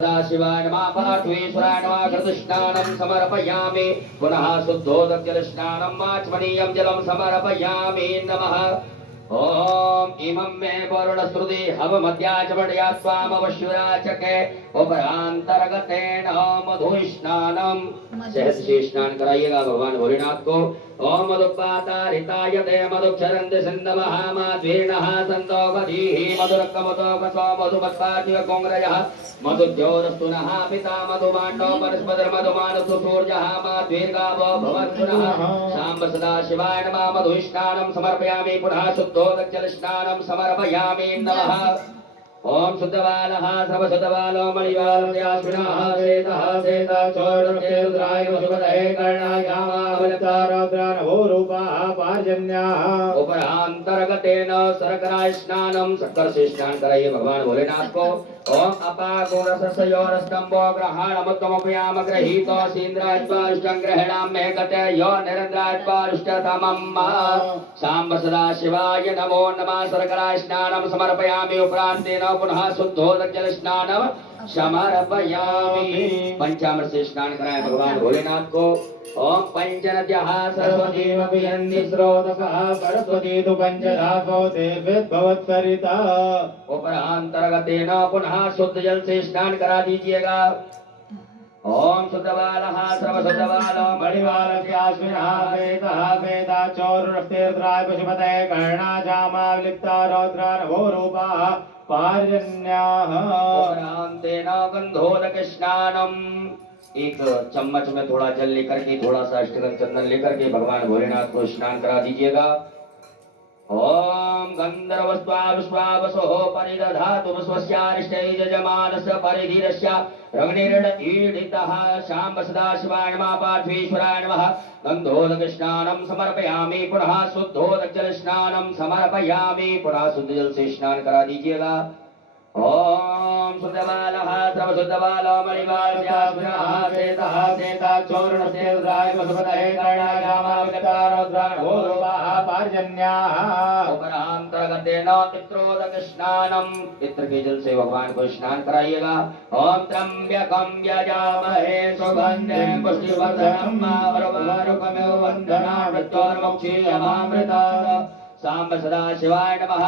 शिवाय नमः पार्थेश्वराय नमः कृतस्नानं समर्पयामि पुनः शुद्धोदकजलस्नानं आचमनीयं जलं समर्पयामि नमः। ओम इमं मे वरुणश्रुति हवमध्याचमणया स्वामवश्युराचके उपरांतर्गतेन मधुस्नानं सहज से स्नान कराइएगा भगवान भोलेनाथ को। ओम मधुपातारिताय ते मधुक्षरन्ति सिन्धवः माध्वीर्णः सन्तोपधीः मधुरक्कमुतोपसो मधुमत्पार्थिव कोङ्ग्रयः मधुद्योरस्तुनः पिता मधुमाण्डो परस्पतिर्मधुमानस्तु सूर्यः माध्वीर्गावो भवत्सुनः साम्ब सदा शिवाय नमः। मधुस्नानं समर्पयामि पुनः शुद्धोदकजलस्नानं समर्पयामि नमः। ओम शुद्धबालः सर्वशुद्धबालो मणिबालस्याश्विनः श्वेतः श्वेताचोरुद्राय वसुपतये कर्णायामावलतारौद्रानभोरूपाः पार्जन्याः। उपरांतर्गतेन शर्करा स्नानं शक्कर से स्नान कराइए भगवान भोलेनाथ को। ओम अपागुणसस्योरस्तंभो ग्रहणमुत्तमोपयाम गृहीतो सीन्द्राज्वारुष्टं ग्रहणाम्ये गते यो निरन्द्राज्वारुष्टतमम् साम्ब सदा शिवाय नमो नमः। शर्करा स्नानं समर्पयामि उपरान्तेन पुनः शुद्धोदकजल स्नानं समर्पयामि। पंचामृत से स्नान कराएं भगवान भोलेनाथ को। ओम पंचनद्यः सरस्वतीमपि यन्निस्रोतकः सरस्वती तु पंचधातो देवोद्भवत्सरिता। उपरांतर्गतेन पुनः शुद्ध जल से स्नान करा दीजिएगा। ओम शुद्धबालः सर्वशुद्धबालो मणिबालस्याश्विनः श्वेतः श्वेताचोरुरस्तेर्द्राय पशुपतये कर्णाजामाविलिप्ता रौद्रानभोरूपाः पार्जन्याः। उपरांतेन गन्धोदक स्नानम् एक चम्मच में थोड़ा जल लेकर के थोड़ा सा अष्टगंध चंदन लेकर के भगवान भोलेनाथ को स्नान करा दीजिएगा। ओम गंधर्वस्वावस्वावसो परिदधातु स्वस्यारिष्टै यजमानस्य परिधीरस्य रग्निर्ईडितः शाम्ब सदा शिवाय नमः पार्थेश्वराय नमः। गंधोदक स्नानं समर्पयामि पुनः शुद्धोदक जल स्नानं समर्पयामि पुनः शुद्ध जल से स्नान करा दीजिएगा। ओम शुद्धबालः सर्वशुद्धबालो मणिबालस्याश्विनः श्वेतः श्वेताचोरुरस्तेर्द्राय वसुपतये कर्णायामाविलिप्ता रौद्रानभोरूपाः पार्जन्याः। उपरांतर्गतेन पित्रोदक स्नानं पितृ के जल से भगवान को स्नान कराइएगा। ओम त्र्यंबकं यजामहे सुगन्धिं पुष्टिवर्धनम् उर्वारुकमिव बन्धनात् मृत्योर्मुक्षीयमामृतात्। साम्ब सदा शिवाय नमः।